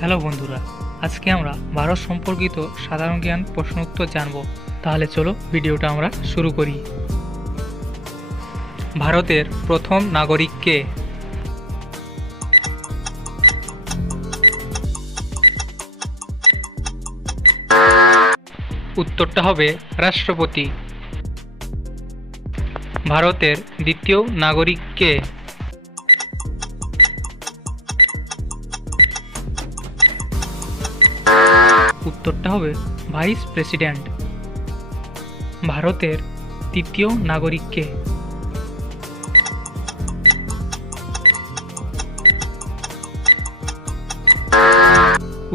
Hello বন্ধুরা, আজকে আমরা ভারত সম্পর্কিত সাধারণ জ্ঞান প্রশ্ন উত্তর জানব। তাহলে চলো ভিডিওটা আমরা শুরু করি। ভারতের প্রথম নাগরিক কে? উত্তরটা হবে রাষ্ট্রপতি। ভারতের দ্বিতীয় নাগরিক কে? উত্তরটা হবে ভাইস প্রেসিডেন্ট। ভারতের তৃতীয় নাগরিক কে?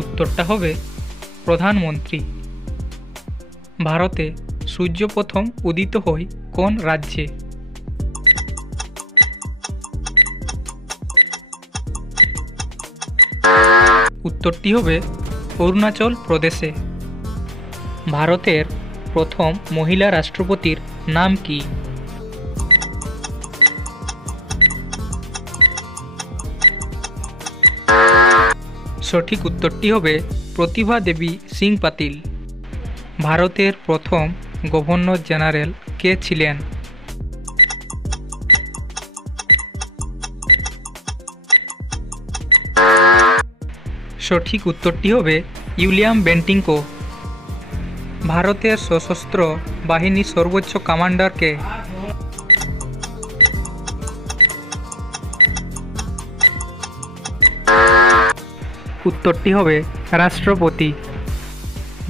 উত্তরটা হবে প্রধানমন্ত্রী। ভারতে সূর্য প্রথম উদিত হয় কোন রাজ্যে? উত্তরটি হবে অরুণাচল প্রদেশে। ভারতের প্রথম মহিলা রাষ্ট্রপতির নাম কি? সঠিক উত্তরটি হবে প্রতিভা দেবী সিং পাতিল। ভারতের প্রথম গভর্নর জেনারেল কে ছিলেন? সঠিক উত্তরটি হবে উইলিয়াম বেন্টিঙ্কো। ভারতের সশস্ত্র বাহিনীর সর্বোচ্চ কমান্ডার কে? উত্তরটি হবে রাষ্ট্রপতি।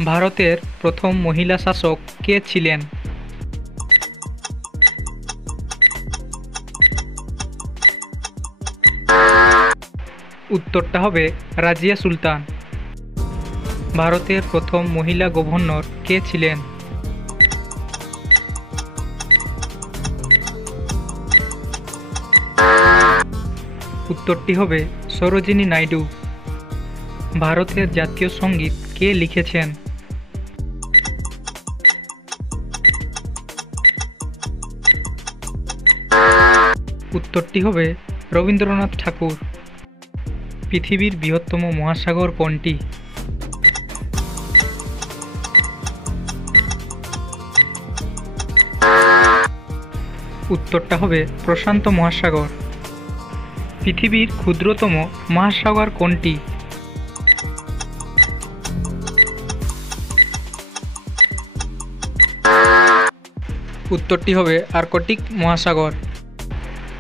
ভারতের প্রথম মহিলা শাসক কে ছিলেন? উত্তরটা হবে রাজিয়া সুলতান। ভারতের প্রথম মহিলা গভর্নর কে ছিলেন? উত্তরটি হবে সরোজিনী নাইডু। ভারতের জাতীয় সঙ্গীত কে লিখেছেন? উত্তরটি হবে রবীন্দ্রনাথ ঠাকুর। পৃথিবীর বৃহত্তম মহাসাগর কোনটি? উত্তরটা হবে প্রশান্ত মহাসাগর। পৃথিবীর ক্ষুদ্রতম মহাসাগর কোনটি? উত্তরটি হবে আর্কটিক মহাসাগর।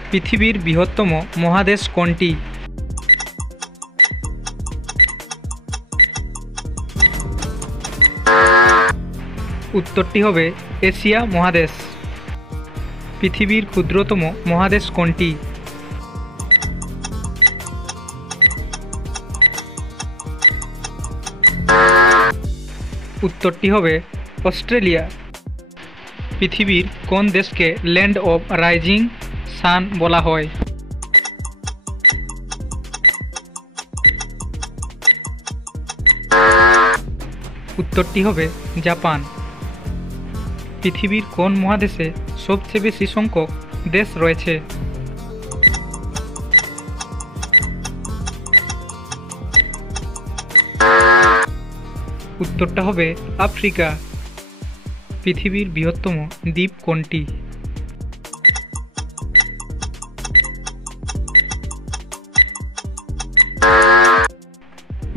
পৃথিবীর বৃহত্তম মহাদেশ কোনটি? উত্তরটি হবে এশিয়া মহাদেশ। পৃথিবীর ক্ষুদ্রতম মহাদেশ কোনটি? উত্তরটি হবে অস্ট্রেলিয়া। পৃথিবীর কোন দেশকে ল্যান্ড অব রাইজিং সান বলা হয়? উত্তরটি হবে জাপান। পৃথিবীর কোন মহাদেশে সবচেয়ে বেশি সংখ্যক দেশ রয়েছে? উত্তরটা হবে আফ্রিকা। পৃথিবীর বৃহত্তম দ্বীপ কোনটি?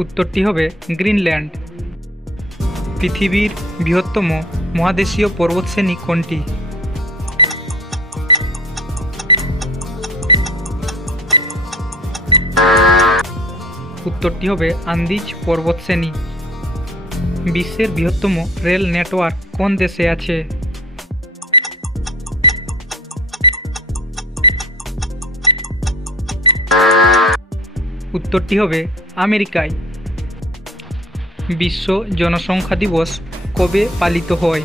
উত্তরটি হবে গ্রিনল্যান্ড। পৃথিবীর বৃহত্তম মহাদেশীয় পর্বতশ্রেণী কোনটি? উত্তরটি হবে আন্দিজ পর্বতশ্রেণী। বিশ্বের বৃহত্তম রেল নেটওয়ার্ক কোন দেশে আছে? উত্তরটি হবে আমেরিকায়। বিশ্ব জনসংখ্যা দিবস কবে পালিত হয়?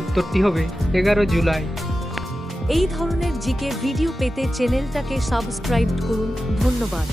উত্তরটি হবে 11 জুলাই। এই ধরনের জিকে ভিডিও পেতে চ্যানেলটাকে সাবস্ক্রাইব করুন। ধন্যবাদ।